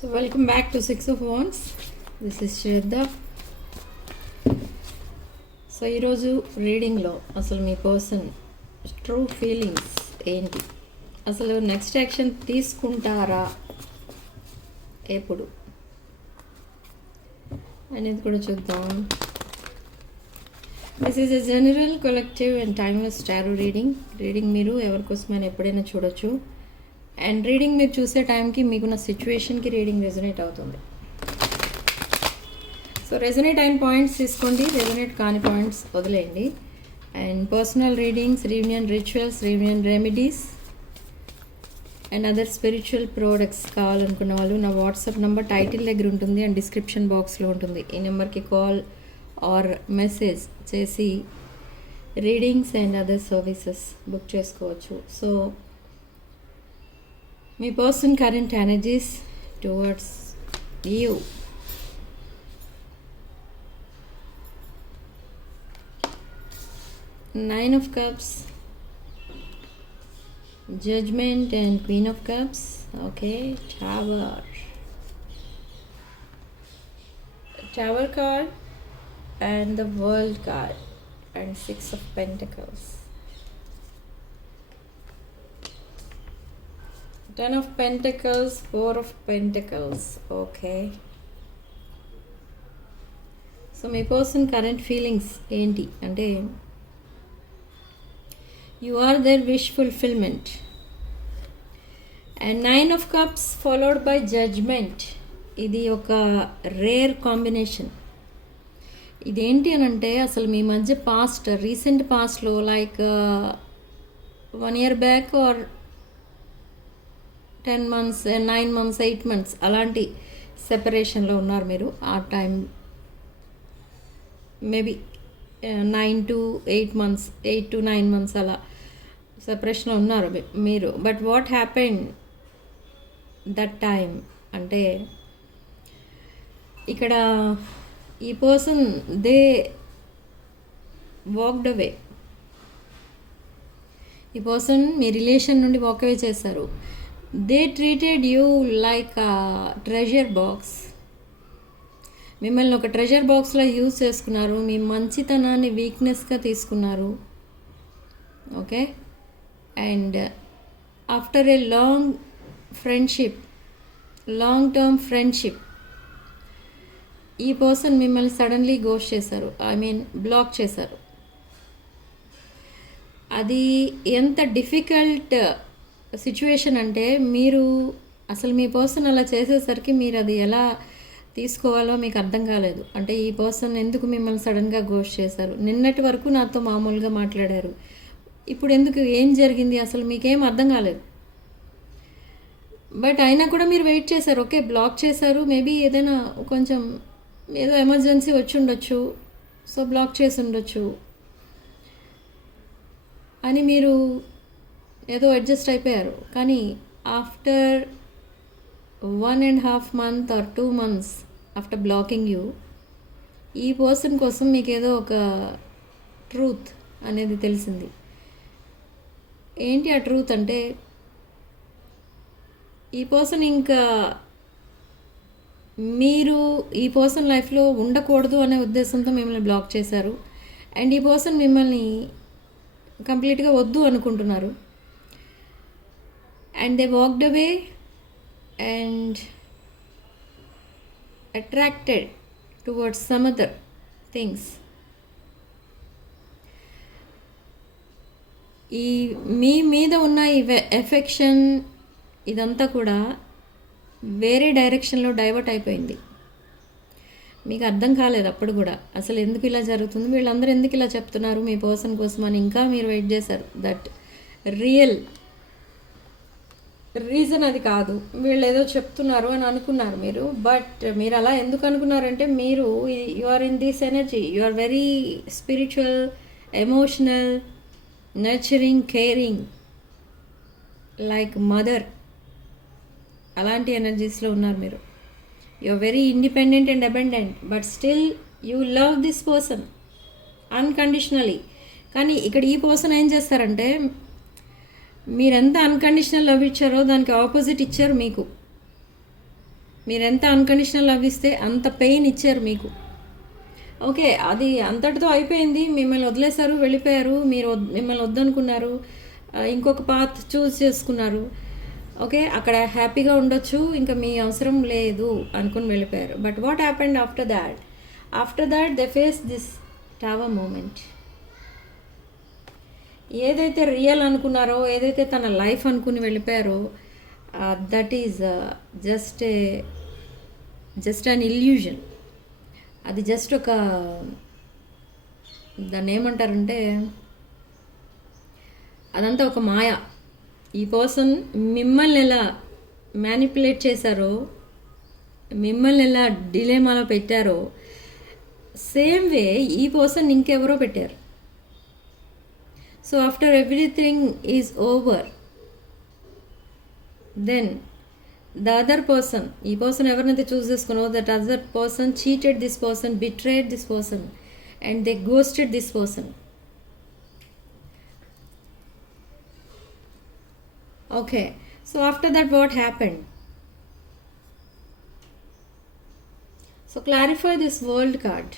So welcome back to Six of Wands. This is Shraddha. So ఈరోజు రీడింగ్లో అసలు మీ person true feelings ఏంటి, అసలు next action తీసుకుంటారా ఎప్పుడు అనేది కూడా చూద్దాం. This is a general collective and timeless tarot reading మీరు ఎవరికోసమైనా ఎప్పుడైనా చూడొచ్చు. అండ్ రీడింగ్ మీరు చూసే టైంకి మీకున్న సిచ్యువేషన్కి రీడింగ్ రెజొనేట్ అవుతుంది. సో రెజొనేట్ అయిన పాయింట్స్ తీసుకోండి, రెజొనేట్ కాని పాయింట్స్ వదిలేయండి. And personal readings, reunion rituals, reunion remedies and other spiritual products కావాలనుకున్న వాళ్ళు నా వాట్సాప్ నెంబర్ టైటిల్ దగ్గర ఉంటుంది అండ్ డిస్క్రిప్షన్ బాక్స్లో ఉంటుంది. ఈ నెంబర్కి కాల్ ఆర్ మెసేజ్ చేసి readings and other services book చేసుకోవచ్చు. సో మీ person current energies towards you. Nine of Cups, Judgment and Queen of Cups. Okay, Tower card and the World card and Six of Pentacles. Ten of Pentacles, Four of Pentacles. Okay. So my person current feelings ఏంటి అంటే you are their wish fulfillment. And Nine of Cups followed by Judgment. ఇది ఒక rare combination. ఇదేంటి అని అంటే అసలు మీ మధ్య recent పాస్ట్లో like 1 year back or 10 months, 9 months, 8 months అలాంటి సెపరేషన్లో ఉన్నారు మీరు. ఆ time maybe 9 to 8 months, 8 to 9 months అలా సెపరేషన్లో ఉన్నారు మీరు. But what happened that time అంటే ఇక్కడ ఈ పర్సన్ దే వాక్డ్ అవే. ఈ పర్సన్ మీ రిలేషన్ నుండి వాక్ అవే చేశారు. They treated you like treasure box. మిమ్మల్ని ఒక ట్రెజర్ బాక్స్లో యూజ్ చేసుకున్నారు. మీ మంచితనాన్ని వీక్నెస్గా తీసుకున్నారు. Okay. And after a long term friendship ఈ పర్సన్ మిమ్మల్ని సడన్లీ గోస్ట్ చేశారు, బ్లాక్ చేశారు. అది ఎంత డిఫికల్ట్ సిచ్యువేషన్ అంటే మీరు అసలు మీ పర్సన్ అలా చేసేసరికి మీరు అది ఎలా తీసుకోవాలో మీకు అర్థం కాలేదు. అంటే ఈ పర్సన్ ఎందుకు మిమ్మల్ని సడన్గా గోస్ట్ చేశారు, నిన్నటి వరకు నాతో మామూలుగా మాట్లాడారు, ఇప్పుడు ఎందుకు, ఏం జరిగింది అసలు మీకేం అర్థం కాలేదు. బట్ అయినా కూడా మీరు వెయిట్ చేశారు. ఓకే, బ్లాక్ చేశారు, మేబీ ఏదైనా కొంచెం ఏదో ఎమర్జెన్సీ వచ్చి ఉండొచ్చు, సో బ్లాక్ చేసి ఉండొచ్చు అని మీరు ఏదో అడ్జస్ట్ అయిపోయారు. కానీ after 1.5 months or 2 months after blocking you ఈ పర్సన్ కోసం మీకు ఏదో ఒక ట్రూత్ అనేది తెలిసింది. ఏంటి ఆ ట్రూత్ అంటే ఈ పర్సన్ ఇంకా మీరు ఈ పర్సన్ లైఫ్లో ఉండకూడదు అనే ఉద్దేశంతో మిమ్మల్ని బ్లాక్ చేశారు. అండ్ ఈ పర్సన్ మిమ్మల్ని కంప్లీట్గా వద్దు అనుకుంటున్నారు. And they walked away and attracted towards some other things. ఈ మీ మీద ఉన్న ఈ ఎఫెక్షన్ ఇదంతా కూడా వేరే డైరెక్షన్లో డైవర్ట్ అయిపోయింది. మీకు అర్థం కాలేదు అప్పుడు కూడా అసలు ఎందుకు ఇలా జరుగుతుంది, వీళ్ళందరూ ఎందుకు ఇలా చెప్తున్నారు మీ పర్సన్ కోసం అని ఇంకా మీరు వెయిట్ చేశారు. దట్ రియల్ రీజన్ అది కాదు, వీళ్ళు ఏదో చెప్తున్నారు అని అనుకున్నారు మీరు. బట్ మీరు అలా ఎందుకు అనుకున్నారంటే మీరు you are in this energy, you are very spiritual, emotional, nurturing, caring, like mother, అలాంటి ఎనర్జీస్లో ఉన్నారు మీరు. You are very independent and abundant, but still you love this person unconditionally. కానీ ఇక్కడ ఈ పర్సన్ ఏం చేస్తారంటే మీరెంత అన్కండిషనల్ లవ్ ఇచ్చారో దానికి ఆపోజిట్ ఇచ్చారు మీకు. మీరు ఎంత అన్కండిషనల్ లవ్ ఇస్తే అంత పెయిన్ ఇచ్చారు మీకు. ఓకే, అది అంతటితో అయిపోయింది. మిమ్మల్ని వదిలేశారు, వెళ్ళిపోయారు. మీరు మిమ్మల్ని వద్దనుకున్నారు, ఇంకొక పాత్ చూస్ చేసుకున్నారు. ఓకే, అక్కడ హ్యాపీగా ఉండొచ్చు, ఇంకా మీ అవసరం లేదు అనుకుని వెళ్ళిపోయారు. But what happened after that? After that they face this tower moment. ఏదైతే రియల్ అనుకున్నారో, ఏదైతే తన లైఫ్ అనుకుని వెళ్ళిపోయారో, that is just an illusion. అది జస్ట్ ఒక, దాన్ని ఏమంటారంటే, అదంతా ఒక మాయ. ఈ పర్సన్ మిమ్మల్ని ఎలా మ్యానిపులేట్ చేశారో, మిమ్మల్ని ఎలా డిలేమాలో పెట్టారో, సేమ్ వే ఈ పర్సన్ ఇంకెవరో పెట్టారు. So after everything is over, then the other person, ఈ పర్సన్ ఎవరినైతే చూస్ చేసుకున్నో, that other person cheated this person, betrayed this person, and they ghosted this person. Okay, so after that what happened? So clarify this world card.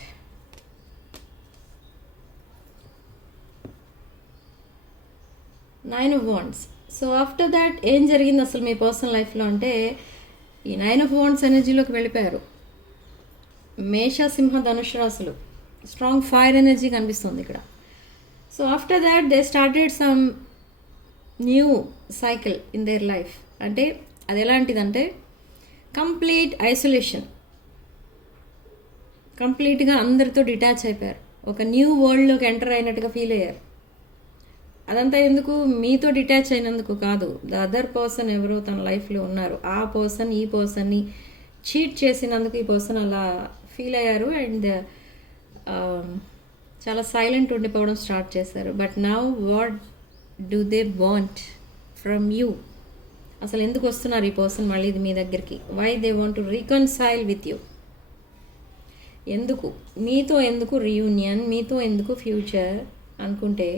Nine of Wands. So after that ఏం జరిగింది అసలు మీ personal లైఫ్లో అంటే, ఈ 9 of Wands ఎనర్జీలోకి వెళ్ళిపోయారు. మేష, సింహ, ధనుష్ రాశులు, strong fire energy కనిపిస్తుంది ఇక్కడ. So after that they started some new cycle in their life. అంటే అది ఎలాంటిదంటే, కంప్లీట్ ఐసోలేషన్, కంప్లీట్గా అందరితో డిటాచ్ అయిపోయారు. ఒక న్యూ వరల్డ్లోకి ఎంటర్ అయినట్టుగా ఫీల్ అయ్యారు. అదంతా ఎందుకు? మీతో డిటాచ్ అయినందుకు కాదు, ద అదర్ పర్సన్ ఎవరో తన లైఫ్లో ఉన్నారు, ఆ పర్సన్ ఈ పర్సన్ని చీట్ చేసినందుకు ఈ పర్సన్ అలా ఫీల్ అయ్యారు. అండ్ చాలా సైలెంట్ ఉండిపోవడం స్టార్ట్ చేశారు. But now what do they want from you? అసలు ఎందుకు వస్తున్నారు ఈ పర్సన్ మళ్ళీ ఇది మీ దగ్గరికి? Why they want to reconcile with you? ఎందుకు మీతో, ఎందుకు రీయూనియన్, మీతో ఎందుకు ఫ్యూచర్ అనుకుంటే,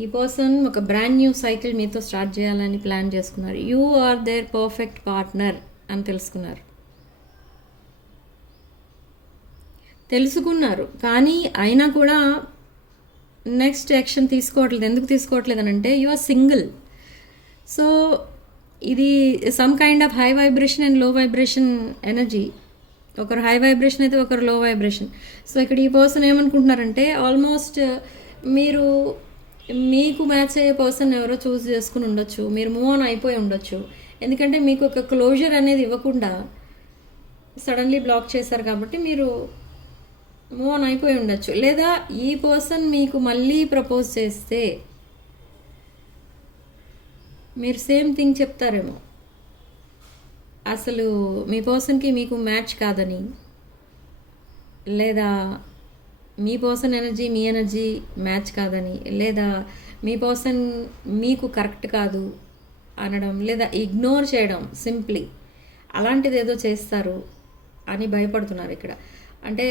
ఈ పర్సన్ ఒక బ్రాండ్ న్యూ సైకిల్ మీతో స్టార్ట్ చేయాలని ప్లాన్ చేసుకున్నారు. You are their perfect partner అని తెలుసుకున్నారు. కానీ అయినా కూడా నెక్స్ట్ యాక్షన్ తీసుకోవట్లేదు. ఎందుకు తీసుకోవట్లేదు అని అంటే, యు ఆర్ సింగిల్. సో ఇది some kind of high vibration and లో వైబ్రేషన్ ఎనర్జీ. ఒకరు హై వైబ్రేషన్ అయితే ఒకరు లో వైబ్రేషన్. సో ఇక్కడ ఈ పర్సన్ ఏమనుకుంటున్నారంటే, ఆల్మోస్ట్ మీరు మీకు మ్యాచ్ అయ్యే పర్సన్ ఎవరో చూస్ చేసుకుని ఉండొచ్చు, మీరు మూవ్ ఆన్ అయిపోయి ఉండొచ్చు. ఎందుకంటే మీకు ఒక క్లోజర్ అనేది ఇవ్వకుండా సడన్లీ బ్లాక్ చేశారు కాబట్టి మీరు మూవ్ ఆన్ అయిపోయి ఉండొచ్చు. లేదా ఈ పర్సన్ మీకు మళ్ళీ ప్రపోజ్ చేస్తే మీరు సేమ్ థింగ్ చెప్తారేమో, అసలు మీ పర్సన్కి మీకు మ్యాచ్ కాదని, లేదా మీ పర్సన్ ఎనర్జీ మీ ఎనర్జీ మ్యాచ్ కాదని, లేదా మీ పర్సన్ మీకు కరెక్ట్ కాదు అనడం, లేదా ఇగ్నోర్ చేయడం, సింప్లీ అలాంటిది ఏదో చేస్తారు అని భయపడుతున్నారు ఇక్కడ. అంటే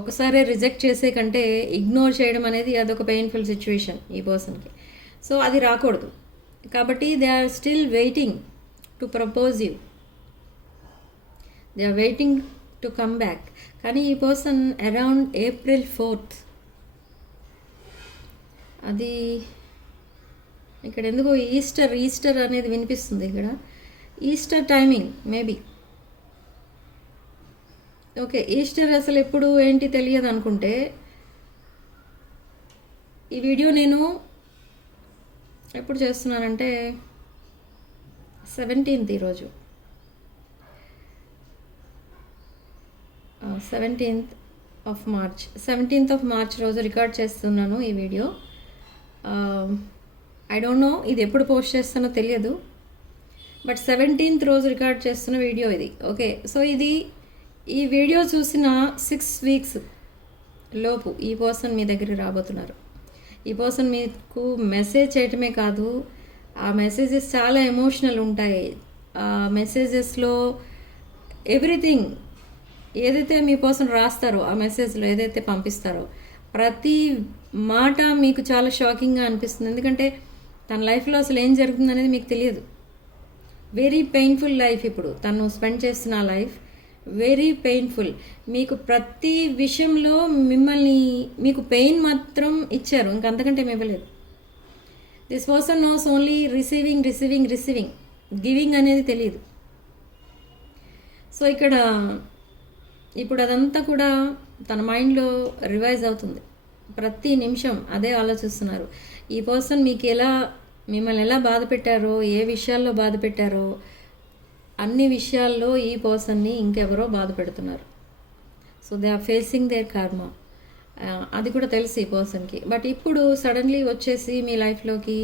ఒకసారి రిజెక్ట్ చేసే కంటే ఇగ్నోర్ చేయడం అనేది అదొక పెయిన్ఫుల్ సిచ్యువేషన్ ఈ పర్సన్కి. సో అది రాకూడదు కాబట్టి they are still waiting to propose you, they are waiting to come back. కానీ ఈ పర్సన్ అరౌండ్ April 4th, అది ఇక్కడ ఎందుకో ఈస్టర్ అనేది వినిపిస్తుంది ఇక్కడ. Easter timing maybe. Okay, Easter అసలు ఎప్పుడు ఏంటి తెలియదు అనుకుంటే, ఈ వీడియో నేను ఎప్పుడు చేస్తున్నానంటే 17th, ఈరోజు 17th of March రోజు రికార్డ్ చేస్తున్నాను ఈ వీడియో. ఐ డోంట్ నో ఇది ఎప్పుడు పోస్ట్ చేస్తానో తెలియదు, బట్ 17th రోజు రికార్డ్ చేస్తున్న వీడియో ఇది. ఓకే, సో ఈ వీడియో చూసిన 6 weeks లోపు ఈ పర్సన్ మీ దగ్గరికి రాబోతున్నారు. ఈ పర్సన్ మీకు మెసేజ్ చేయటమే కాదు, ఆ మెసేజెస్ చాలా ఎమోషనల్ ఉంటాయి. ఆ మెసేజెస్లో ఎవ్రీథింగ్ ఏదైతే మీ పర్సన్ రాస్తారో, ఆ మెసేజ్లో ఏదైతే పంపిస్తారో, ప్రతి మాట మీకు చాలా షాకింగ్గా అనిపిస్తుంది. ఎందుకంటే తన లైఫ్లో అసలు ఏం జరుగుతుంది అనేది మీకు తెలియదు. వెరీ పెయిన్ఫుల్ లైఫ్ ఇప్పుడు తను స్పెండ్ చేస్తున్న లైఫ్ వెరీ పెయిన్ఫుల్. మీకు ప్రతి విషయంలో మిమ్మల్ని మీకు పెయిన్ మాత్రం ఇచ్చారు, ఇంకంతకంటే ఏమి ఇవ్వలేదు. This person knows only receiving receiving receiving, giving అనేది తెలియదు. సో ఇక్కడ ఇప్పుడు అదంతా కూడా తన మైండ్లో రివైజ్ అవుతుంది, ప్రతి నిమిషం అదే ఆలోచిస్తున్నారు. ఈ పర్సన్ మీకు మిమ్మల్ని ఎలా బాధ పెట్టారో, ఏ విషయాల్లో బాధ పెట్టారో అన్ని విషయాల్లో ఈ పర్సన్ని ఇంకెవరో బాధ పెడుతున్నారు. So they are facing their karma. అది కూడా తెలుసు ఈ పర్సన్కి. బట్ ఇప్పుడు సడన్లీ వచ్చేసి మీ లైఫ్లోకి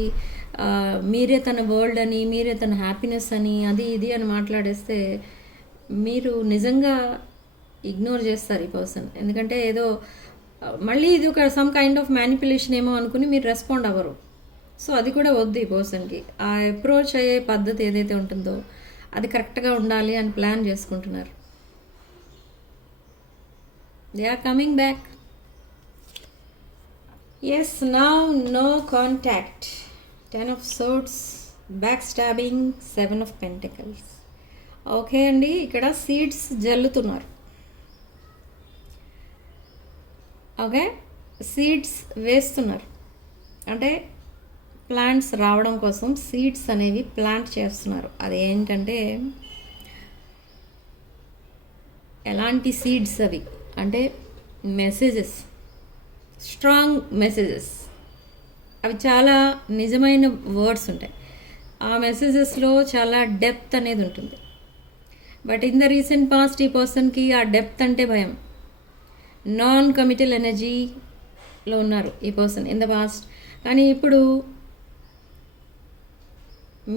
మీరే తన వరల్డ్ అని, మీరే తన హ్యాపీనెస్ అని, అది ఇది అని మాట్లాడేస్తే మీరు నిజంగా ఇగ్నోర్ చేస్తారు ఈ పర్సన్. ఎందుకంటే ఏదో మళ్ళీ ఇది ఒక సమ్ కైండ్ ఆఫ్ మ్యానిపులేషన్ ఏమో అనుకుని మీరు రెస్పాండ్ అవ్వరు. సో అది కూడా వద్దు ఈ పర్సన్కి. ఆ అప్రోచ్ అయ్యే పద్ధతి ఏదైతే ఉంటుందో అది కరెక్ట్గా ఉండాలి అని ప్లాన్ చేసుకుంటున్నారు. They are coming back. Yes, now no contact, 10 of swords, back stabbing, 7 of pentacles. Okay అండి, ఇక్కడ సీడ్స్ జల్లుతున్నారు. ఓకే, సీడ్స్ వేస్తున్నారు అంటే ప్లాంట్స్ రావడం కోసం సీడ్స్ అనేవి ప్లాంట్ చేస్తున్నారు. అది ఏంటంటే ఎలాంటి సీడ్స్ అవి అంటే మెసేజెస్, స్ట్రాంగ్ మెసేజెస్. అవి చాలా నిజమైన వర్డ్స్ ఉంటాయి. ఆ మెసేజెస్లో చాలా డెప్త్ అనేది ఉంటుంది. But in the recent past ఈ పర్సన్కి ఆ డెప్త్ అంటే భయం. నాన్ కమిటల్ ఎనర్జీలో ఉన్నారు ఈ పర్సన్ ఇన్ ద పాస్ట్. కానీ ఇప్పుడు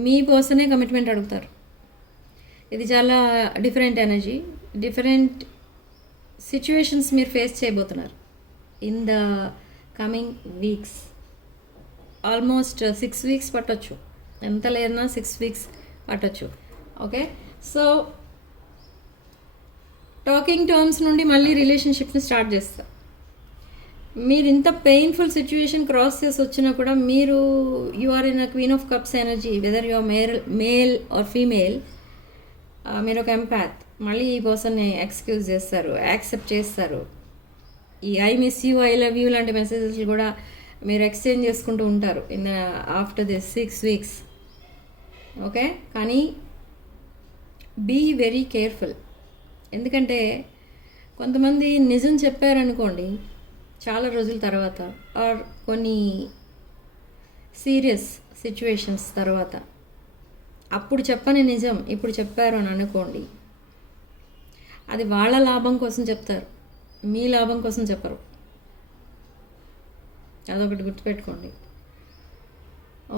మీ పర్సనే కమిట్మెంట్ అడుగుతారు. ఇది చాలా డిఫరెంట్ ఎనర్జీ, డిఫరెంట్ సిచ్యువేషన్స్ మీరు ఫేస్ చేయబోతున్నారు in the coming weeks. Almost 6 weeks పట్టొచ్చు, ఎంత లేదన్నా 6 weeks పట్టొచ్చు. ఓకే, సో టాకింగ్ టర్మ్స్ నుండి మళ్ళీ రిలేషన్షిప్ని స్టార్ట్ చేస్తారు. మీరు ఇంత పెయిన్ఫుల్ సిచ్యువేషన్ క్రాస్ చేసి వచ్చినా కూడా మీరు you are in a queen of cups energy, whether you are male or female. మీరు ఒక ఎంపాత్. మళ్ళీ ఈ పర్సన్ని ఎక్స్క్యూజ్ చేస్తారు, యాక్సెప్ట్ చేస్తారు. ఈ I miss you, I love you లాంటి మెసేజెస్ కూడా మీరు ఎక్స్చేంజ్ చేసుకుంటూ ఉంటారు in after this 6 weeks. Okay, కానీ బీ వెరీ కేర్ఫుల్. ఎందుకంటే కొంతమంది నిజం చెప్పారనుకోండి చాలా రోజుల తర్వాత, ఆర్ కొన్ని సీరియస్ సిచ్యువేషన్స్ తర్వాత, అప్పుడు చెప్పని నిజం ఇప్పుడు చెప్పారు అని అనుకోండి, అది వాళ్ళ లాభం కోసం చెప్తారు, మీ లాభం కోసం చెప్పరు. అదొకటి గుర్తుపెట్టుకోండి.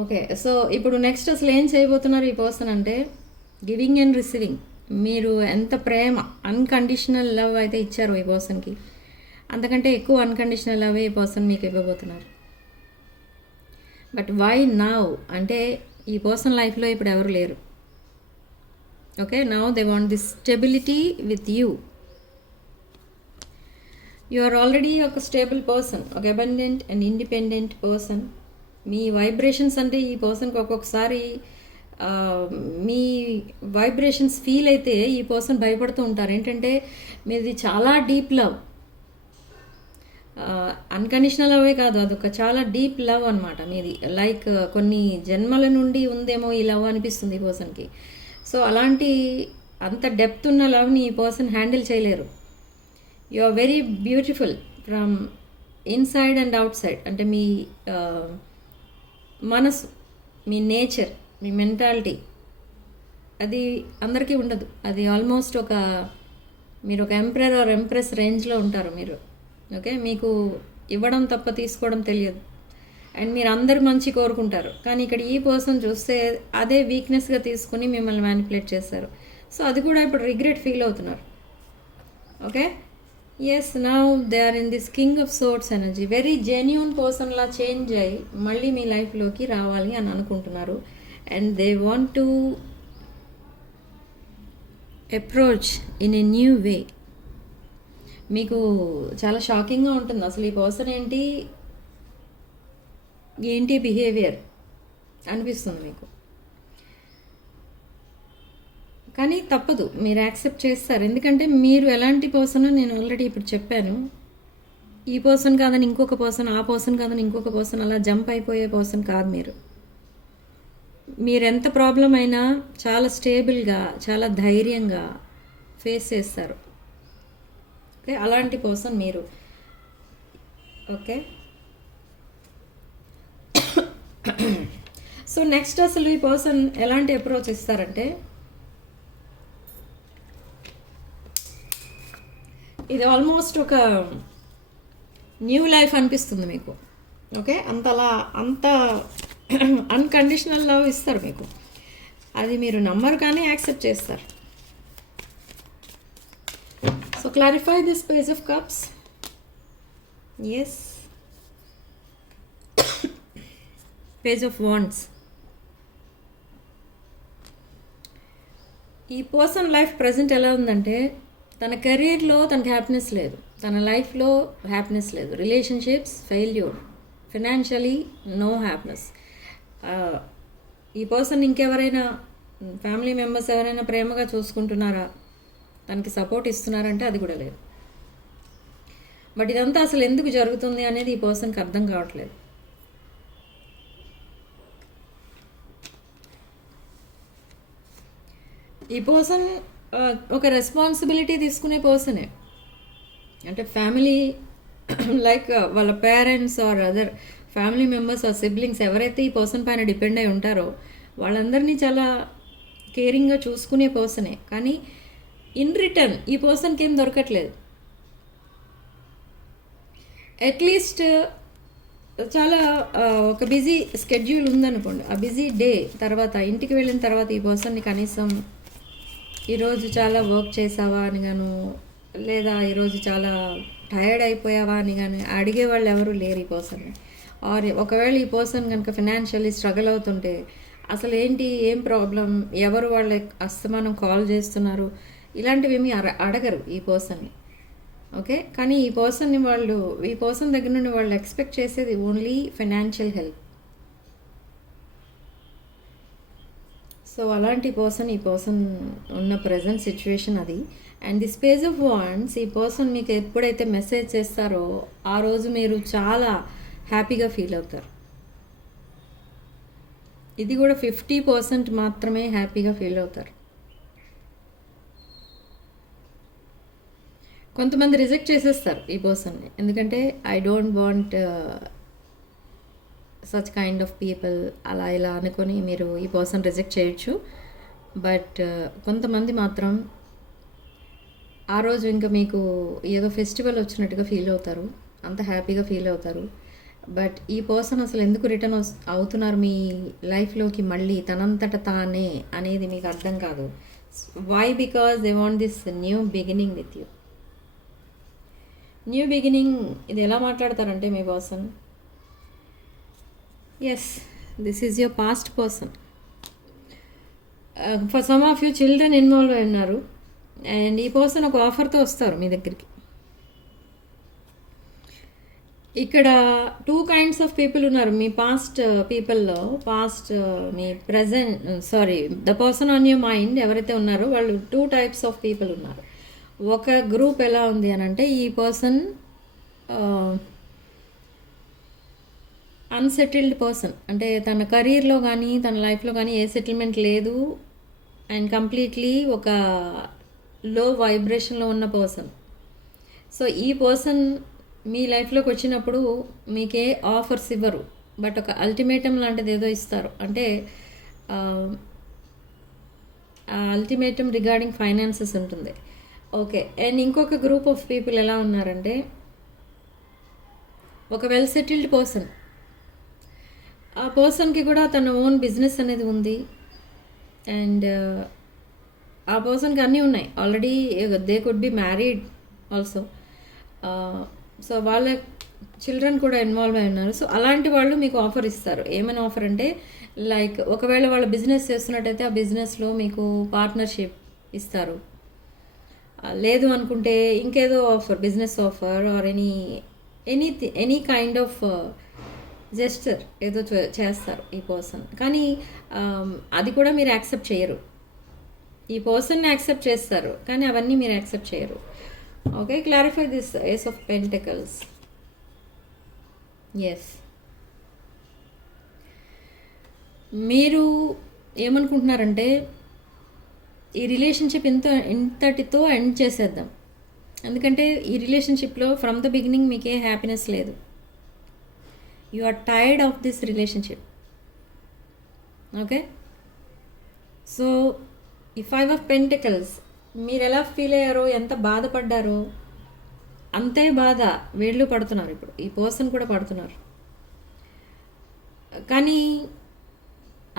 ఓకే, సో ఇప్పుడు నెక్స్ట్ అసలు ఏం చేయబోతున్నారు ఈ పర్సన్ అంటే గివింగ్ అండ్ రిసీవింగ్. మీరు ఎంత ప్రేమ, అన్కండిషనల్ లవ్ అయితే ఇచ్చారో ఈ పర్సన్కి, అంతకంటే ఎక్కువ అన్కండిషనల్ లవ్ ఈ పర్సన్ మీకు ఇవ్వబోతున్నారు. బట్ వై నౌ అంటే ఈ పర్సన్ లైఫ్లో ఇప్పుడు ఎవరు లేరు. Okay, now they want this stability with you. You are already ఒక స్టేబుల్ పర్సన్, ఒక అబండెంట్ అండ్ ఇండిపెండెంట్ పర్సన్. మీ వైబ్రేషన్స్ అంటే ఈ పర్సన్కి ఒక్కొక్కసారి మీ వైబ్రేషన్స్ ఫీల్ అయితే ఈ పర్సన్ భయపడుతూ ఉంటారు. ఏంటంటే మీది చాలా డీప్ లవ్, అన్కండిషనల్ లవే కాదు, అదొక చాలా డీప్ లవ్ అనమాట మీది. లైక్ కొన్ని జన్మల నుండి ఉందేమో ఈ లవ్ అనిపిస్తుంది ఈ పర్సన్కి. సో అలాంటి అంత డెప్త్ ఉన్న లవ్ని ఈ పర్సన్ హ్యాండిల్ చేయలేరు. You are very beautiful from inside and outside. అంటే మీ మనసు, మీ నేచర్, మీ మెంటాలిటీ అది అందరికీ ఉండదు. అది ఆల్మోస్ట్ మీరు ఒక ఎంపరర్ ఆర్ ఎంప్రెస్ రేంజ్లో ఉంటారు మీరు. ఓకే, మీకు ఇవ్వడం తప్ప తీసుకోవడం తెలియదు, అండ్ మీరు అందరు మంచి కోరుకుంటారు. కానీ ఇక్కడ ఈ పర్సన్ చూస్తే అదే వీక్నెస్గా తీసుకుని మిమ్మల్ని మ్యానిపులేట్ చేస్తారు. సో అది కూడా ఇప్పుడు రిగ్రెట్ ఫీల్ అవుతున్నారు. Okay, yes, now they are in this king of swords energy. Very genuine పర్సన్లా చేంజ్ అయ్యి మళ్ళీ మీ లైఫ్లోకి రావాలి అని అనుకుంటున్నారు. And they want to approach in a new way. మీకు చాలా షాకింగ్గా ఉంటుంది అసలు ఈ పర్సన్ ఏంటి బిహేవియర్ అనిపిస్తుంది మీకు. కానీ తప్పదు, మీరు యాక్సెప్ట్ చేస్తారు. ఎందుకంటే మీరు ఎలాంటి పర్సన్ నేను ఆల్రెడీ ఇప్పుడు చెప్పాను. ఈ పర్సన్ కాదని ఇంకొక పర్సన్, ఆ పర్సన్ కాదని ఇంకొక పర్సన్, అలా జంప్ అయిపోయే పర్సన్ కాదు మీరు. మీరెంత ప్రాబ్లం అయినా చాలా స్టేబుల్గా, చాలా ధైర్యంగా ఫేస్ చేస్తారు. ఓకే, అలాంటి పర్సన్ మీరు. ఓకే, సో నెక్స్ట్ అసలు ఈ పర్సన్ ఎలాంటి అప్రోచ్ ఇస్తారంటే, ఇది ఆల్మోస్ట్ ఒక న్యూ లైఫ్ అనిపిస్తుంది మీకు. ఓకే, అంత అన్కండిషనల్ లవ్ ఇస్తారు మీకు. అది మీరు నమ్మరు కానీ యాక్సెప్ట్ చేస్తారు. So clarify this page of cups. Yes, page of wands. ఈ పర్సన్ లైఫ్ ప్రజెంట్ ఎలా ఉందంటే, తన కెరీర్లో తనకి హ్యాపీనెస్ లేదు, తన లైఫ్లో హ్యాపీనెస్ లేదు, relationships failure, financially no happiness. ఈ పర్సన్ ఇంకెవరైనా ఫ్యామిలీ మెంబర్స్ ఎవరైనా ప్రేమగా చూసుకుంటున్నారా, తనకి సపోర్ట్ ఇస్తున్నారంటే అది కూడా లేదు. బట్ ఇదంతా అసలు ఎందుకు జరుగుతుంది అనేది ఈ పర్సన్కి అర్థం కావట్లేదు. ఈ పర్సన్ ఒక రెస్పాన్సిబిలిటీ తీసుకునే పర్సనే. అంటే ఫ్యామిలీ లైక్ వాళ్ళ parents or other family members or siblings ఎవరైతే ఈ పర్సన్ పైన డిపెండ్ అయి ఉంటారో వాళ్ళందరినీ చాలా కేరింగ్గా చూసుకునే పర్సనే. కానీ ఇన్ రిటర్న్ ఈ పర్సన్కి ఏం దొరకట్లేదు. అట్లీస్ట్ చాలా ఒక బిజీ స్కెడ్యూల్ ఉందనుకోండి, ఆ బిజీ డే తర్వాత ఇంటికి వెళ్ళిన తర్వాత ఈ పర్సన్ని కనీసం ఈరోజు చాలా వర్క్ చేసావా అని గాను, లేదా ఈరోజు చాలా టైర్డ్ అయిపోయావా అని కానీ అడిగే వాళ్ళు ఎవరు లేరు ఈ పర్సన్ని. ఆర్ ఒకవేళ ఈ పర్సన్ కనుక ఫినాన్షియల్లీ స్ట్రగుల్ అవుతుంటే అసలు ఏంటి, ఏం ప్రాబ్లం, ఎవరు వాళ్ళ అస్తమానం కాల్ చేస్తున్నారు, ఇలాంటివి ఏమీ అడగరు ఈ పర్సన్ని. ఓకే, కానీ ఈ పర్సన్ దగ్గర నుండి వాళ్ళు ఎక్స్పెక్ట్ చేసేది ఓన్లీ ఫైనాన్షియల్ హెల్ప్. సో అలాంటి ఈ పర్సన్ ఉన్న ప్రజెంట్ సిచ్యువేషన్ అది. And this page of wands, ఈ పర్సన్ మీకు ఎప్పుడైతే మెసేజ్ చేస్తారో ఆ రోజు మీరు చాలా హ్యాపీగా ఫీల్ అవుతారు. ఇది కూడా 50% మాత్రమే హ్యాపీగా ఫీల్ అవుతారు. కొంతమంది రిజెక్ట్ చేసేస్తారు ఈ పర్సన్ని, ఎందుకంటే I don't want such kind of people అలా ఇలా అనుకొని మీరు ఈ పర్సన్ రిజెక్ట్ చేయొచ్చు. బట్ కొంతమంది మాత్రం ఆ రోజు ఇంకా మీకు ఏదో ఫెస్టివల్ వచ్చినట్టుగా ఫీల్ అవుతారు, అంత హ్యాపీగా ఫీల్ అవుతారు. బట్ ఈ పర్సన్ అసలు ఎందుకు రిటర్న్ అవుతున్నారు మీ లైఫ్లోకి మళ్ళీ తనంతట తానే అనేది మీకు అర్థం కాదు. Why? Because they want this new beginning with you. New beginning ఇది ఎలా మాట్లాడతారంటే మీ person, yes, this is your past person. For some of you children involve అయి ఉన్నారు. అండ్ ఈ పర్సన్ ఒక ఆఫర్తో వస్తారు మీ దగ్గరికి. ఇక్కడ 2 kinds ఆఫ్ పీపుల్ ఉన్నారు మీ పాస్ట్ పీపుల్లో. మీ the person on your mind ఎవరైతే ఉన్నారో వాళ్ళు 2 types ఆఫ్ పీపుల్ ఉన్నారు. ఒక గ్రూప్ ఎలా ఉంది అని అంటే, ఈ పర్సన్ అన్సెటిల్డ్ పర్సన్, అంటే తన కెరీర్లో కానీ తన లైఫ్లో కానీ ఏ సెటిల్మెంట్ లేదు. అండ్ కంప్లీట్లీ ఒక లో వైబ్రేషన్లో ఉన్న పర్సన్. సో ఈ పర్సన్ మీ లైఫ్లోకి వచ్చినప్పుడు మీకే ఆఫర్స్ ఇవ్వరు, బట్ ఒక అల్టిమేటం లాంటిది ఏదో ఇస్తారు. అంటే అల్టిమేటం రిగార్డింగ్ ఫైనాన్సెస్ ఉంటుంది. ఓకే, అండ్ ఇంకొక గ్రూప్ ఆఫ్ పీపుల్ ఎలా ఉన్నారంటే, ఒక వెల్ సెటిల్డ్ పర్సన్. ఆ పర్సన్కి కూడా తన ఓన్ బిజినెస్ అనేది ఉంది. అండ్ ఆ పర్సన్కి అన్నీ ఉన్నాయి already. They could be married also. So వాళ్ళ చిల్డ్రన్ కూడా ఇన్వాల్వ్ అయి ఉన్నారు. సో అలాంటి వాళ్ళు మీకు ఆఫర్ ఇస్తారు. ఏమైనా ఆఫర్ అంటే, లైక్ ఒకవేళ వాళ్ళు బిజినెస్ చేస్తున్నట్టయితే ఆ బిజినెస్లో మీకు పార్ట్నర్షిప్ ఇస్తారు. లేదు అనుకుంటే ఇంకేదో offer, business offer or any kind of gesture ఏదో చేస్తారు ఈ పర్సన్. కానీ అది కూడా మీరు యాక్సెప్ట్ చేయరు. ఈ పర్సన్ని యాక్సెప్ట్ చేస్తారు, కానీ అవన్నీ మీరు యాక్సెప్ట్ చేయరు. Okay, clarify this ace of pentacles. Yes, మీరు ఏమనుకుంటున్నారంటే ఈ రిలేషన్షిప్ ఇంతటితో ఎండ్ చేసేద్దాం, ఎందుకంటే ఈ రిలేషన్షిప్లో ఫ్రమ్ ద బిగినింగ్ మీకే హ్యాపీనెస్ లేదు. You are tired of this relationship. Okay, so ఈ 5 ఆఫ్ పెంటికల్స్ మీరు ఎలా ఫీల్ అయ్యారో, ఎంత బాధపడ్డారో అంతే బాధ వీళ్ళు పడుతున్నారు. ఇప్పుడు ఈ పర్సన్ కూడా పడుతున్నారు, కానీ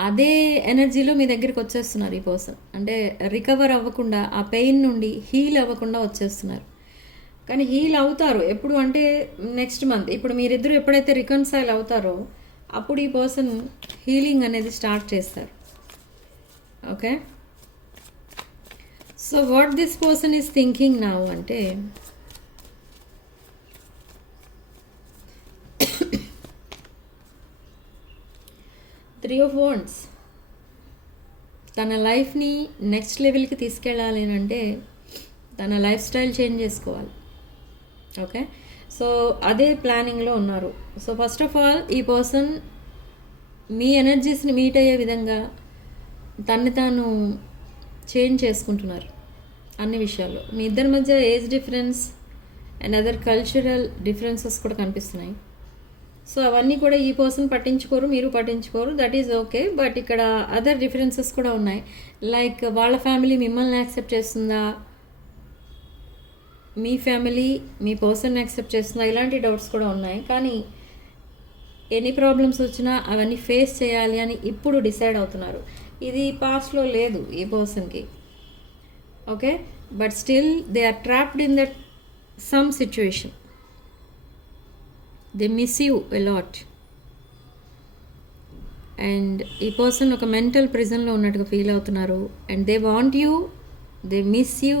అదే ఎనర్జీలో మీ దగ్గరికి వచ్చేస్తున్నారు ఈ పర్సన్. అంటే రికవర్ అవ్వకుండా, ఆ పెయిన్ నుండి హీల్ అవ్వకుండా వచ్చేస్తున్నారు. కానీ హీల్ అవుతారు ఎప్పుడు అంటే నెక్స్ట్ మంత్. ఇప్పుడు మీరిద్దరూ ఎప్పుడైతే రికన్సైల్ అవుతారో అప్పుడు ఈ పర్సన్ హీలింగ్ అనేది స్టార్ట్ చేస్తారు. Okay, so what this person is thinking now అంటే, త్రీ ఆఫ్ వాండ్స్. తన లైఫ్ని నెక్స్ట్ లెవెల్కి తీసుకెళ్ళాలి అంటే తన లైఫ్ స్టైల్ చేంజ్ చేసుకోవాలి. ఓకే, సో అదే ప్లానింగ్లో ఉన్నారు. సో ఫస్ట్ ఆఫ్ ఆల్ ఈ పర్సన్ మీ ఎనర్జీస్ని మీట్ అయ్యే విధంగా తన్ని తాను చేంజ్ చేసుకుంటున్నారు అన్ని విషయాల్లో. మీ ఇద్దరి మధ్య age difference and other cultural differences కూడా కనిపిస్తున్నాయి. సో అవన్నీ కూడా ఈ పర్సన్ పట్టించుకోరు, మీరు పట్టించుకోరు, దట్ ఈజ్ ఓకే. బట్ ఇక్కడ అదర్ డిఫరెన్సెస్ కూడా ఉన్నాయి. లైక్ వాళ్ళ ఫ్యామిలీ మిమ్మల్ని యాక్సెప్ట్ చేస్తుందా, మీ ఫ్యామిలీ మీ పర్సన్ యాక్సెప్ట్ చేస్తుందా, ఇలాంటి డౌట్స్ కూడా ఉన్నాయి. కానీ ఎన్ని ప్రాబ్లమ్స్ వచ్చినా అవన్నీ ఫేస్ చేయాలి అని ఇప్పుడు డిసైడ్ అవుతున్నారు. ఇది పాస్ట్లో లేదు ఈ పర్సన్కి. Okay, but still they are trapped in that same situation. They miss you a lot. And ఈ పర్సన్ ఒక మెంటల్ ప్రిజన్లో ఉన్నట్టుగా ఫీల్ అవుతున్నారు. And they want you, they miss you.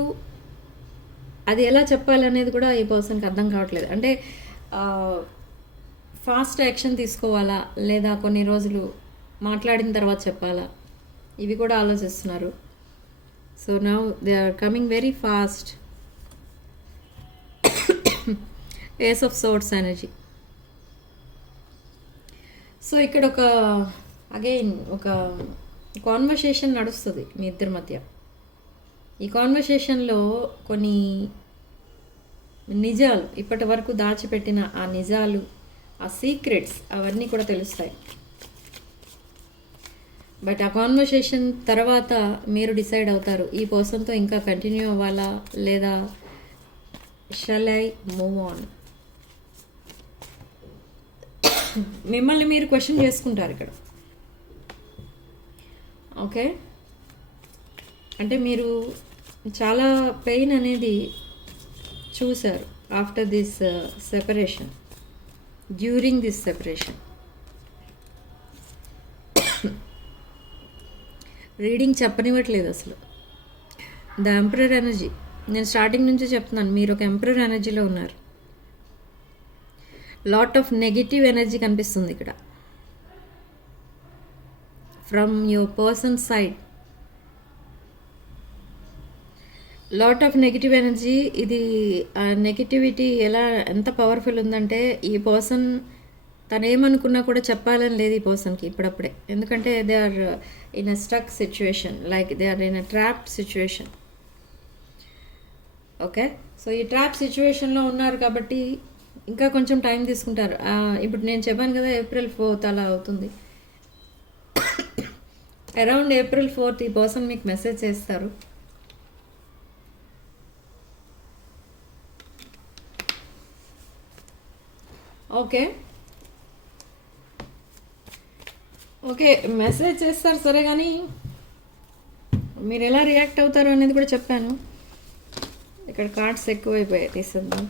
అది ఎలా చెప్పాలనేది కూడా ఈ పర్సన్కి అర్థం కావట్లేదు. అంటే ఫాస్ట్ యాక్షన్ తీసుకోవాలా లేదా కొన్ని రోజులు మాట్లాడిన తర్వాత చెప్పాలా, ఇవి కూడా ఆలోచిస్తున్నారు. So now they are coming very fast. Ace of swords energy. So ఇక్కడ ఒక కాన్వర్సేషన్ నడుస్తుంది మీ ఇద్దరి మధ్య. ఈ కాన్వర్సేషన్లో కొన్ని నిజాలు, ఇప్పటి వరకు దాచిపెట్టిన ఆ నిజాలు, ఆ సీక్రెట్స్ అవన్నీ కూడా తెలుస్తాయి. బట్ ఆ కాన్వర్సేషన్ తర్వాత మీరు డిసైడ్ అవుతారు ఈ పర్సన్తో ఇంకా కంటిన్యూ అవ్వాలా లేదా షల్ ఐ మూవ్ ఆన్. మిమ్మల్ని మీరు క్వశ్చన్ చేసుకుంటారు ఇక్కడ. ఓకే, అంటే మీరు చాలా పెయిన్ అనేది చూశారు after this separation, during this separation. Reading చెప్పనివ్వట్లేదు అసలు. The emperor energy. నేను స్టార్టింగ్ నుంచి చెప్తున్నాను, మీరు ఒక ఎంపరర్ ఎనర్జీలో ఉన్నారు. లాట్ ఆఫ్ నెగిటివ్ ఎనర్జీ కనిపిస్తుంది ఇక్కడ from your person side. Lot of negative energy. ఇది నెగిటివిటీ ఎంత పవర్ఫుల్ ఉందంటే ఈ పర్సన్ తను ఏమనుకున్నా కూడా చెప్పాలని లేదు ఈ పర్సన్కి ఇప్పుడప్పుడే. ఎందుకంటే they are in a stuck situation, like they are in a trapped situation. Okay, so ఈ ట్రాప్ సిచ్యువేషన్లో ఉన్నారు కాబట్టి ఇంకా కొంచెం టైం తీసుకుంటారు. ఇప్పుడు నేను చెప్పాను కదా April 4th అలా అవుతుంది. అరౌండ్ April 4th ఈ పర్సన్ మీకు మెసేజ్ చేస్తారు. ఓకే ఓకే, మెసేజ్ చేస్తారు సరే, కానీ మీరు ఎలా రియాక్ట్ అవుతారు అనేది కూడా చెప్పాను. ఇక్కడ కార్డ్స్ ఎక్కువైపోయాయి, తీసేద్దాం.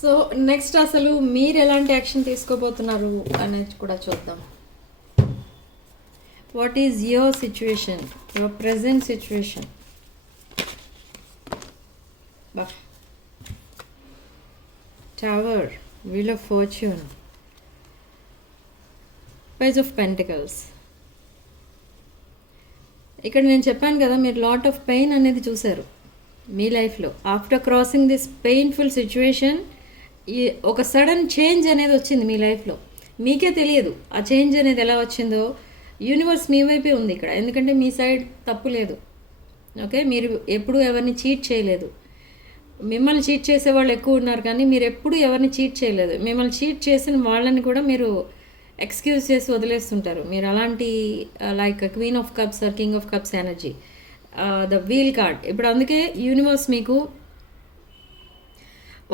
సో నెక్స్ట్ అసలు మీరు ఎలాంటి యాక్షన్ తీసుకోబోతున్నారు అనేది కూడా చూద్దాం. What is your situation, your present situation? Tower, wheel of fortune, page of pentacles, ఇక్కడ నేను చెప్పాను కదా, మీరు లాట్ ఆఫ్ పెయిన్ అనేది చూశారు మీ లైఫ్లో. After crossing this painful situation ఈ ఒక సడన్ చేంజ్ అనేది వచ్చింది మీ లైఫ్లో. మీకే తెలియదు ఆ చేంజ్ అనేది ఎలా వచ్చిందో. యూనివర్స్ మీ వైపే ఉంది ఇక్కడ, ఎందుకంటే మీ సైడ్ తప్పు లేదు. ఓకే, మీరు ఎప్పుడూ ఎవరిని చీట్ చేయలేదు. మిమ్మల్ని చీట్ చేసే వాళ్ళు ఎక్కువ ఉన్నారు, కానీ మీరు ఎప్పుడు ఎవరిని చీట్ చేయలేదు. మిమ్మల్ని చీట్ చేసిన వాళ్ళని కూడా మీరు ఎక్స్క్యూజ్ చేసి వదిలేస్తుంటారు. మీరు అలాంటి like queen of cups or king of cups energy, the wheel card. ఇప్పుడు అందుకే యూనివర్స్ మీకు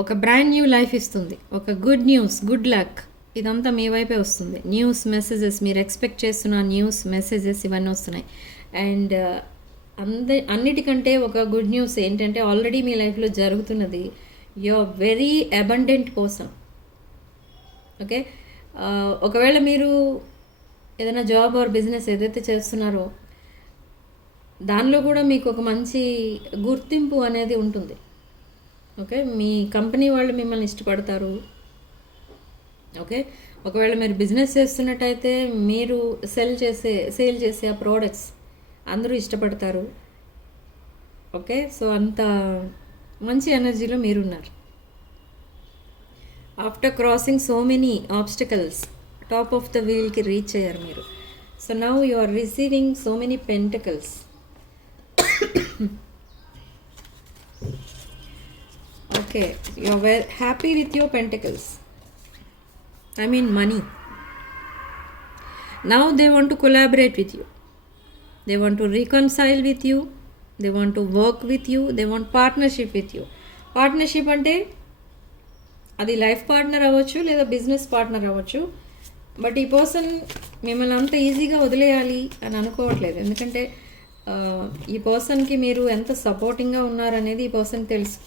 ఒక బ్రాండ్ న్యూ లైఫ్ ఇస్తుంది, ఒక గుడ్ న్యూస్, గుడ్ లక్, ఇదంతా మీ వైపే వస్తుంది. న్యూస్ మెసేజెస్, మీరు ఎక్స్పెక్ట్ చేస్తున్న న్యూస్ మెసేజెస్ ఇవన్నీ వస్తున్నాయి. అండ్ అన్నిటికంటే ఒక గుడ్ న్యూస్ ఏంటంటే, ఆల్రెడీ మీ లైఫ్లో జరుగుతున్నది, you are very abundant person. Okay, ఒకవేళ మీరు ఏదైనా జాబ్ ఆర్ బిజినెస్ ఏదైతే చేస్తున్నారో దానిలో కూడా మీకు ఒక మంచి గుర్తింపు అనేది ఉంటుంది. ఓకే, మీ కంపెనీ వాళ్ళు మిమ్మల్ని ఇష్టపడతారు. ఓకే, ఒకవేళ మీరు బిజినెస్ చేస్తున్నట్టయితే మీరు సేల్ చేసే ఆ ప్రోడక్ట్స్ అందరూ ఇష్టపడతారు. ఓకే, సో అంత మంచి ఎనర్జీలో మీరున్నారు. After crossing so many obstacles, top of the వీల్కి రీచ్ అయ్యారు మీరు. So now you are receiving so many pentacles. Okay, you are very happy with your pentacles, I mean money. Now they want to collaborate with you. They want to reconcile with you. They want to work with you. They want partnership with you. Partnership అంటే అది life partner అవ్వచ్చు లేదా business partner అవ్వచ్చు. But ఈ person మిమ్మల్ని అంత ఈజీగా వదిలేయాలి అని అనుకోవట్లేదు. ఎందుకంటే ఈ పర్సన్కి మీరు ఎంత సపోర్టింగ్గా ఉన్నారనేది ఈ పర్సన్కి తెలుసు.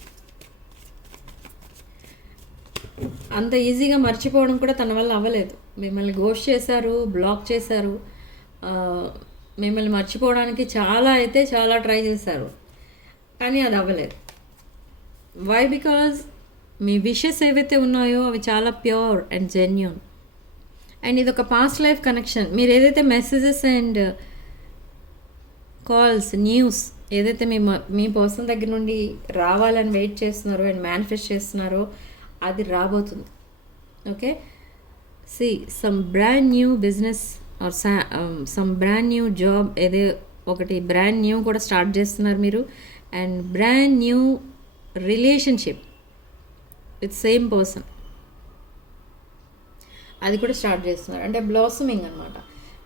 అంత ఈజీగా మర్చిపోవడం కూడా తన వల్ల అవ్వలేదు. మిమ్మల్ని గోస్ట్ చేశారు, బ్లాక్ చేశారు, మిమ్మల్ని మర్చిపోవడానికి చాలా ట్రై చేశారు, కానీ అది అవ్వలేదు. వై? బికాజ్ మీ విషెస్ ఏవైతే ఉన్నాయో అవి చాలా ప్యూర్ అండ్ జెన్యూన్. అండ్ ఇది ఒక పాస్ట్ లైఫ్ కనెక్షన్. మీరు ఏదైతే మెసేజెస్ అండ్ కాల్స్, న్యూస్ ఏదైతే మీ పర్సన్ దగ్గర నుండి రావాలని వెయిట్ చేస్తున్నారో అండ్ మేనిఫెస్ట్ చేస్తున్నారో అది రాబోతుంది. Okay, see some brand new business or some brand new job, ఏదో ఒకటి బ్రాండ్ న్యూ కూడా స్టార్ట్ చేస్తున్నారు మీరు. And brand new relationship with same person, అది కూడా స్టార్ట్ చేస్తున్నారు. అంటే బ్లాసమింగ్ అనమాట.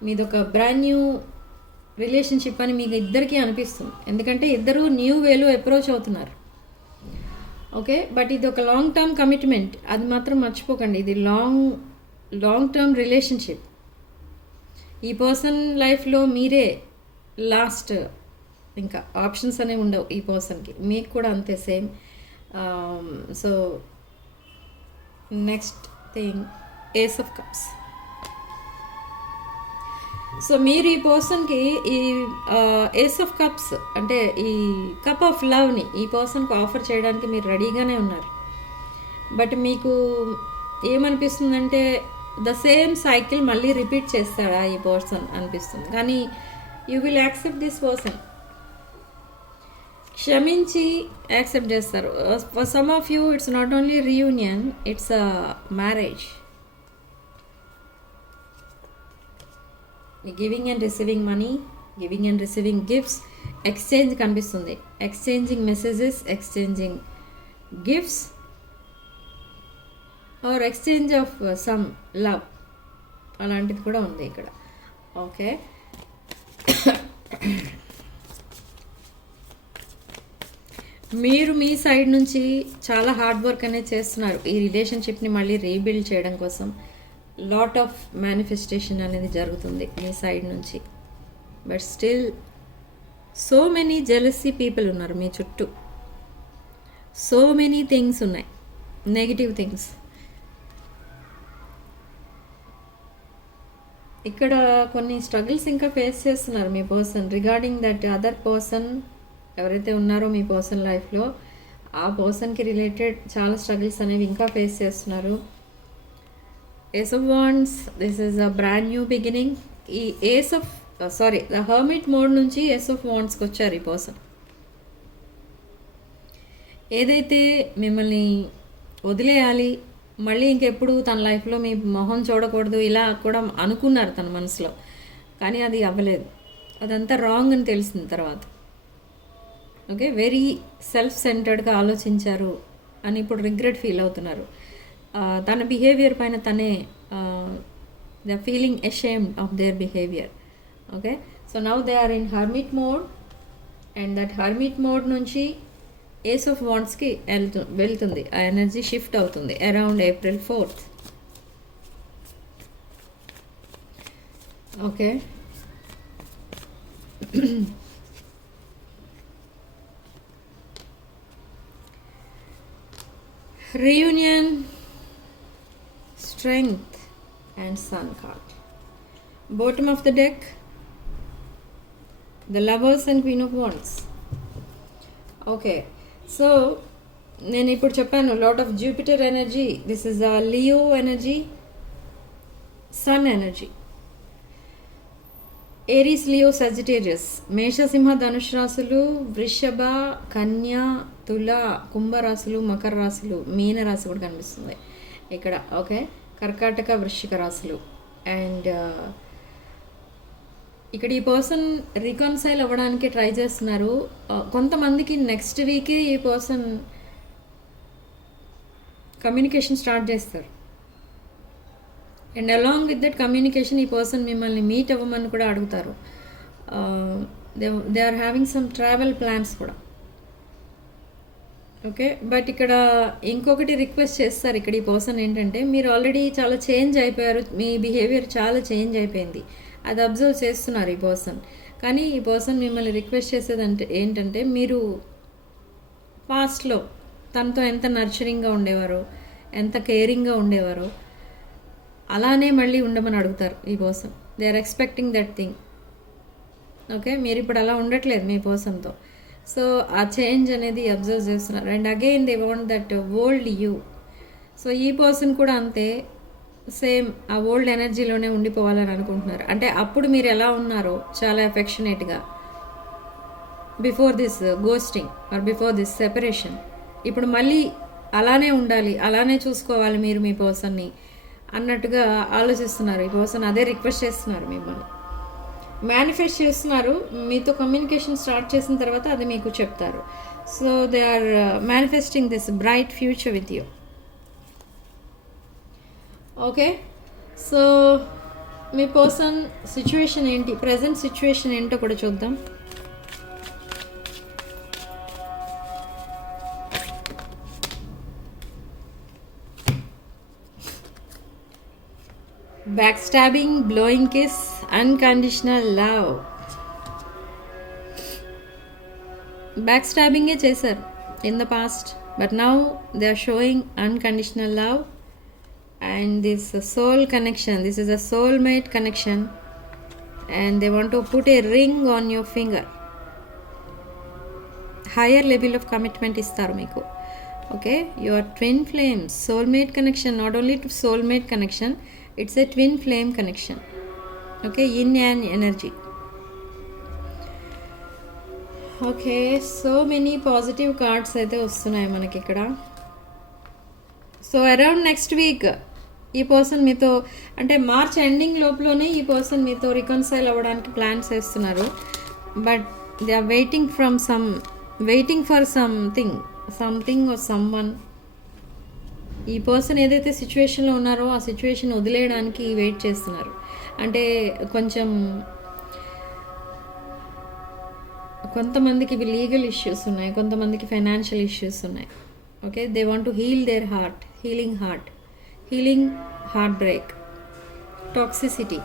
మీది ఒక బ్రాండ్ న్యూ రిలేషన్షిప్ అని మీకు ఇద్దరికీ అనిపిస్తుంది, ఎందుకంటే ఇద్దరు న్యూ వేలో అప్రోచ్ అవుతున్నారు. ఓకే, బట్ ఇది ఒక లాంగ్ టర్మ్ కమిట్మెంట్, అది మాత్రం మర్చిపోకండి. ఇది లాంగ్ టర్మ్ రిలేషన్షిప్. ఈ పర్సన్ లైఫ్లో మీరే లాస్ట్, ఇంకా ఆప్షన్స్ అనేవి ఉండవు ఈ పర్సన్కి. మీకు కూడా అంతే same. So next thing, ace of cups. So మీరు ఈ పర్సన్కి ఈ ఏస్ ఆఫ్ కప్స్ అంటే ఈ కప్ ఆఫ్ లవ్ని ఈ పర్సన్కి ఆఫర్ చేయడానికి మీరు రెడీగానే ఉన్నారు. బట్ మీకు ఏమనిపిస్తుందంటే ద సేమ్ సైకిల్ మళ్ళీ రిపీట్ చేస్తాడా ఈ పర్సన్ అనిపిస్తుంది. కానీ you will accept this person. క్షమించి యాక్సెప్ట్ చేస్తారు. For some of you it's not only reunion, it's a marriage. Giving and receiving money, giving and receiving gifts, exchange కనిపిస్తుంది. Exchanging messages, exchanging gifts or exchange of some love, అలాంటిది కూడా ఉంది ఇక్కడ. Okay, మీరు మీ side నుంచి చాలా hard work అనేది చేస్తున్నారు ఈ రిలేషన్షిప్ని మళ్ళీ రీబిల్డ్ చేయడం కోసం. లాట్ ఆఫ్ మేనిఫెస్టేషన్ అనేది జరుగుతుంది మీ సైడ్ నుంచి. But still so many jealousy people ఉన్నారు మీ చుట్టూ. సో మెనీ థింగ్స్ ఉన్నాయి, నెగిటివ్ థింగ్స్. ఇక్కడ కొన్ని స్ట్రగుల్స్ ఇంకా ఫేస్ చేస్తున్నారు మీ person regarding that other person. ఎవరైతే ఉన్నారో మీ పర్సన్ లైఫ్లో ఆ పర్సన్కి రిలేటెడ్ చాలా స్ట్రగుల్స్ అనేవి ఇంకా ఫేస్ చేస్తున్నారు. Ace of wands, this is a brand new beginning. ఈ ace of sorry, the hermit mode నుంచి ఎస్ ఆఫ్ వాండ్స్కి వచ్చారు ఈ పర్సన్. ఏదైతే మిమ్మల్ని వదిలేయాలి, మళ్ళీ ఇంకెప్పుడు తన లైఫ్లో మీ మొహం చూడకూడదు ఇలా కూడా అనుకున్నారు తన మనసులో, కానీ అది అవ్వలేదు. అదంతా రాంగ్ అని తెలిసింది తర్వాత. ఓకే, వెరీ సెల్ఫ్ సెంటర్డ్గా ఆలోచించారు అని ఇప్పుడు రిగ్రెట్ ఫీల్ అవుతున్నారు. తన బిహేవియర్ పైన తనే they are feeling ashamed of their behaviour. Okay, so now they are in hermit mode, and that hermit mode నుంచి ఏస్ ఆఫ్ వాండ్స్కి వెళ్తుంది. ఆ ఎనర్జీ షిఫ్ట్ అవుతుంది around April 4th. Okay, reunion, strength and sun card. Bottom of the deck, the lovers and queen of wands. Okay, so నేను ఇప్పుడు చెప్పాను lot of Jupiter energy, this is a Leo energy, sun energy, Aries, Leo, Sagittarius, మేషసింహ, ధనుష్ రాశులు, వృషభ, కన్య, తుల, కుంభరాశులు, మకర రాశులు, మీన రాశి కూడా కనిపిస్తుంది ఇక్కడ. ఓకే, కర్కాటక, వృశ్చిక రాశులు. అండ్ ఇక్కడ ఈ పర్సన్ రికన్సైల్ అవ్వడానికి ట్రై చేస్తున్నారు. కొంతమందికి నెక్స్ట్ వీకే ఈ పర్సన్ కమ్యూనికేషన్ స్టార్ట్ చేస్తారు. And along with that communication ఈ పర్సన్ మిమ్మల్ని మీట్ అవ్వమని కూడా అడుగుతారు. They are having some travel plans కూడా. ఓకే, బట్ ఇక్కడ ఇంకొకటి రిక్వెస్ట్ చేస్తారు ఇక్కడ ఈ పర్సన్ ఏంటంటే, మీరు ఆల్రెడీ చాలా చేంజ్ అయిపోయారు, మీ బిహేవియర్ చాలా చేంజ్ అయిపోయింది, అది అబ్జర్వ్ చేస్తున్నారు ఈ పర్సన్. కానీ ఈ పర్సన్ మిమ్మల్ని రిక్వెస్ట్ చేసేదంటే ఏంటంటే, మీరు పాస్ట్లో తనతో ఎంత నర్చరింగ్గా ఉండేవారో, ఎంత కేరింగ్గా ఉండేవారో అలానే మళ్ళీ ఉండమని అడుగుతారు ఈ person. They are expecting that thing. Okay, మీరు ఇప్పుడు అలా ఉండట్లేదు మీ పర్సన్తో. సో ఆ చేంజ్ అనేది అబ్జర్వ్ చేస్తున్నారు. And again they want that old you. So ఈ పర్సన్ కూడా అంతే, సేమ్ ఆ ఓల్డ్ ఎనర్జీలోనే ఉండిపోవాలని అనుకుంటున్నారు. అంటే అప్పుడు మీరు ఎలా ఉన్నారో చాలా ఎఫెక్షనేట్గా before this ghosting or before this separation, ఇప్పుడు మళ్ళీ అలానే ఉండాలి, అలానే చూసుకోవాలి మీరు మీ పర్సన్ని అన్నట్టుగా ఆలోచిస్తున్నారు ఈ పర్సన్. అదే రిక్వెస్ట్ చేస్తున్నారు మిమ్మల్ని, మేనిఫెస్ట్ చేస్తున్నారు. మీతో కమ్యూనికేషన్ స్టార్ట్ చేసిన తర్వాత అది మీకు చెప్తారు. So they are manifesting this bright future with you. Okay, so మీ పర్సన్ సిచ్యువేషన్ ఏంటి, ప్రజెంట్ సిచ్యువేషన్ ఏంటో కూడా చూద్దాం. Backstabbing, blowing kiss, unconditional love. Backstabbing ఏ చేశారు in the past, but now they are showing unconditional love and this soul connection. This is a soulmate connection and they want to put a ring on your finger. Higher level of commitment ఇస్తారు మీకు. Okay, your twin flames, soulmate connection, not only to soulmate connection, it's a twin flame connection. Okay, yin and energy. Okay, so many positive cards అయితే వస్తున్నాయి మనకి ఇక్కడ. So around next week ఈ person మీతో, అంటే March ending లోపలనే ఈ person మీతో రికన్సైల్ అవ్వడానికి ప్లాన్స్ వేస్తున్నారు. But they are waiting for something or someone. ఈ పర్సన్ ఏదైతే సిచ్యువేషన్లో ఉన్నారో ఆ సిచ్యువేషన్ వదిలేయడానికి వెయిట్ చేస్తున్నారు. అంటే కొంతమందికి ఇవి లీగల్ ఇష్యూస్ ఉన్నాయి, కొంతమందికి ఫైనాన్షియల్ ఇష్యూస్ ఉన్నాయి. Okay, they want to heal their heart, healing heart break, toxicity.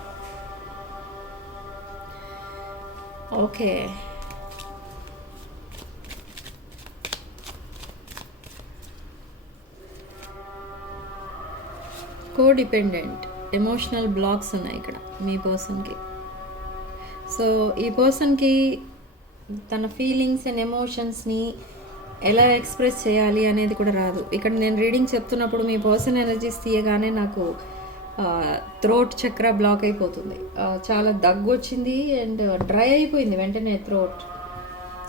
Okay, codependent, emotional blocks ఉన్నాయి ఇక్కడ మీ పర్సన్కి. సో ఈ పర్సన్కి తన ఫీలింగ్స్ అండ్ ఎమోషన్స్ని ఎలా ఎక్స్ప్రెస్ చేయాలి అనేది కూడా రాదు. ఇక్కడ నేను రీడింగ్ చెప్తున్నప్పుడు మీ పర్సన్ ఎనర్జీస్ తీయగానే నాకు థ్రోట్ చక్ర బ్లాక్ అయిపోతుంది, చాలా దగ్గు వచ్చింది అండ్ డ్రై అయిపోయింది వెంటనే థ్రోట్.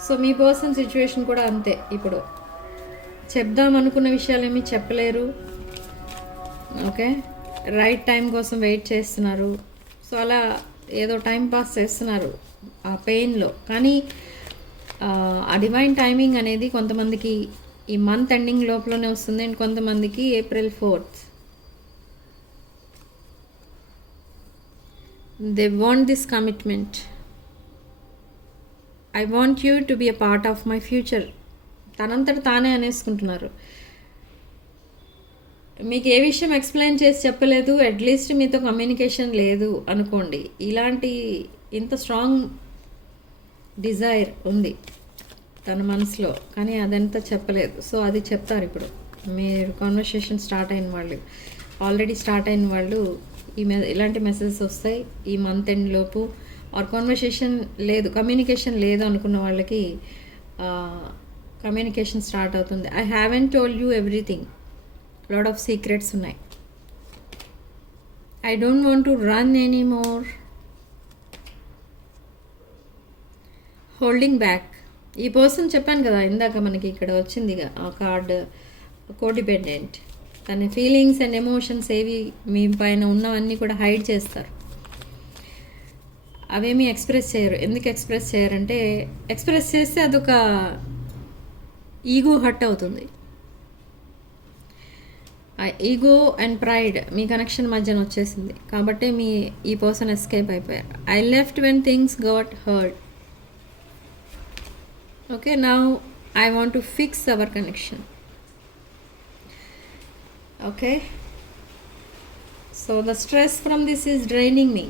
సో మీ పర్సన్ సిచ్యువేషన్ కూడా అంతే. ఇప్పుడు చెప్దాం అనుకున్న విషయాలు ఏమీ చెప్పలేరు. ఓకే, రైట్ టైం కోసం వెయిట్ చేస్తున్నారు. సో అలా ఏదో టైం పాస్ చేస్తున్నారు ఆ పెయిన్లో. కానీ ఆ డివైన్ టైమింగ్ అనేది కొంతమందికి ఈ మంత్ ఎండింగ్ లోపలనే వస్తుంది అండ్ కొంతమందికి April 4th. They want this commitment. I want you to be a part of my future. తనంతట తానే అనేసుకుంటున్నారు. మీకు ఏ విషయం ఎక్స్ప్లెయిన్ చేసి చెప్పలేదు, అట్లీస్ట్ మీతో కమ్యూనికేషన్ లేదు అనుకోండి, ఇలాంటి ఇంత స్ట్రాంగ్ డిజైర్ ఉంది తన మనసులో, కానీ అదంతా చెప్పలేదు. సో అది చెప్తారు ఇప్పుడు. మీరు కాన్వర్సేషన్ స్టార్ట్ అయిన వాళ్ళు, ఆల్రెడీ స్టార్ట్ అయిన వాళ్ళు ఇలాంటి మెసేజెస్ వస్తాయి ఈ మంత్ ఎండ్ లోపు. ఆర్ కాన్వర్సేషన్ లేదు, కమ్యూనికేషన్ లేదు అనుకున్న వాళ్ళకి కమ్యూనికేషన్ స్టార్ట్ అవుతుంది. I haven't told you everything, lot of secrets ఉన్నాయి. I don't want to run anymore, holding back. ఈ పర్సన్ చెప్పాను కదా ఇందాక, మనకి ఇక్కడ వచ్చింది ఆ కార్డ్, కోడిపెండెంట్. తన ఫీలింగ్స్ అండ్ ఎమోషన్స్ ఏవి మీ పైన ఉన్నవన్నీ కూడా హైడ్ చేస్తారు. అవేమీ ఎక్స్ప్రెస్ చేయరు. ఎందుకు ఎక్స్ప్రెస్ చేయరంటే, ఎక్స్ప్రెస్ చేస్తే అదొక ఈగో హర్ట్ అవుతుంది. ఆ ego and pride me connection మధ్యన వచ్చేసింది కాబట్టి ఈ పర్సన్ ఎస్కేప్ అయిపోయారు. I left when things got hurt. Okay, now I want to fix our connection. Okay, so the stress from this is draining me.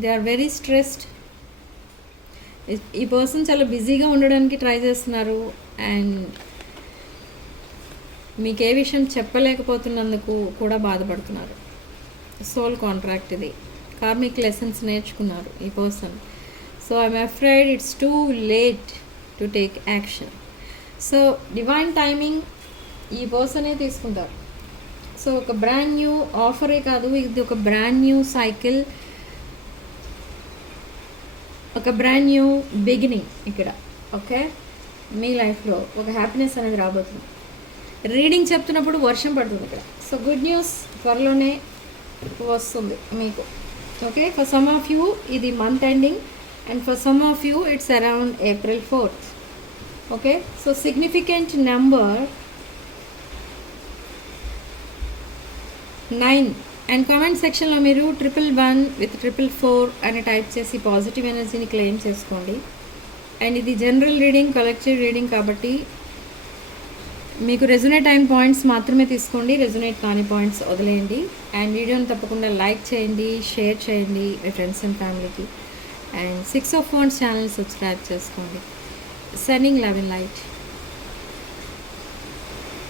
They are very stressed. ఈ person చాలా బిజీగా ఉండడానికి try చేస్తున్నారు and మీకు ఏ విషయం చెప్పలేకపోతున్నందుకు కూడా బాధపడుతున్నారు. సోల్ కాంట్రాక్ట్ ఇది. కార్మిక్ లెసన్స్ నేర్చుకున్నారు ఈ person. So I'm afraid it's too late to take action. So divine timing ఈ పర్సనే తీసుకుంటారు. సో ఒక బ్రాండ్ న్యూ ఆఫరే కాదు, ఇది ఒక బ్రాండ్ న్యూ సైకిల్, ఒక బ్రాండ్ న్యూ బిగినింగ్ ఇక్కడ. ఓకే, మీ లైఫ్లో ఒక హ్యాపీనెస్ అనేది రాబోతుంది. రీడింగ్ చెప్తున్నప్పుడు వర్షం పడుతుంది ఇక్కడ. సో గుడ్ న్యూస్ త్వరలోనే వస్తుంది మీకు. Okay, for some of you ఇది month ending and for some of you it's around April 4th. Okay, so significant number 9 and comment section lo meeru 111 with 444 ani type chesi positive energy ni claim cheskondi. And ఇది general reading, collective reading కాబట్టి మీకు resonate అయిన points మాత్రమే తీసుకోండి, resonate కాని points వదిలేయండి. And వీడియోని తప్పకుండా లైక్ చేయండి, షేర్ చేయండి మీ ఫ్రెండ్స్ అండ్ ఫ్యామిలీకి. And 6 of Wands channel subscribe చేసుకోండి. Sending love and light.